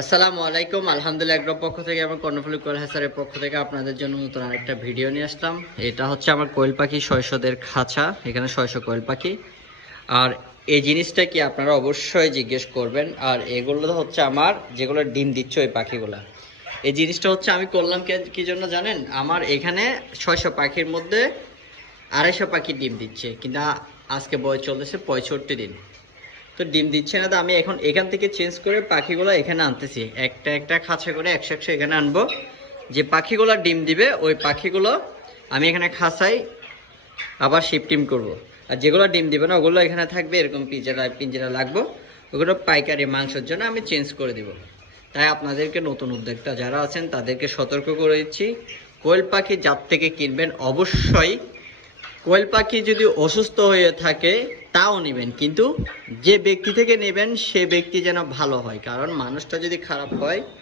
আসসালামু আলাইকুম। আলহামদুলিল্লাহ এগ্রোর পক্ষ থেকে আমার কর্ণফুলী কোয়েল হ্যাচারের পক্ষ থেকে আপনাদের জন্য নতুন আরেকটা ভিডিও নিয়ে আসলাম। এটা হচ্ছে আমার কোয়েল পাখি শৈশবের খাঁচা। এখানে 600 কোয়েল পাখি। আর এই জিনিসটা কি আপনারা অবশ্যই জিজ্ঞেস করবেন। আর এগুলো হচ্ছে আমার যেগুলো ডিম দিচ্ছে ওই পাখিগুলা। এই জিনিসটা হচ্ছে আমি করলাম কি জন্য জানেন? আমার এখানে 600 পাখির মধ্যে 250 পাখি ডিম দিচ্ছে, কিন্তু আজকে বয়স চলতেছে 65 দিন। তো ডিম দিচ্ছে না, তো আমি এখন এখান থেকে চেঞ্জ করে পাখিগুলো এখানে আনতেছি। একটা একটা খাঁচা করে 100 এখানে আনবো। যে পাখিগুলো ডিম দিবে ওই পাখিগুলো আমি এখানে খাঁচাই আবার শিফটিং করব। আর যেগুলো ডিম দিবে না ওগুলো এখানে থাকবে, এরকম পিঞ্জরা লাগবো। ওগুলো পাইকারি মাংসের জন্য আমি চেঞ্জ করে দিব। তাই আপনাদেরকে নতুন উদ্যোক্তা যারা আছেন তাদেরকে সতর্ক করে দিচ্ছি, কোয়েল পাখি যার থেকে কিনবেন অবশ্যই কোয়েল পাখি যদি অসুস্থ হয়ে থাকে তাও নেবেন, কিন্তু যে ব্যক্তি থেকে নেবেন সে ব্যক্তি যেন ভালো হয়, কারণ মানুষটা যদি খারাপ হয়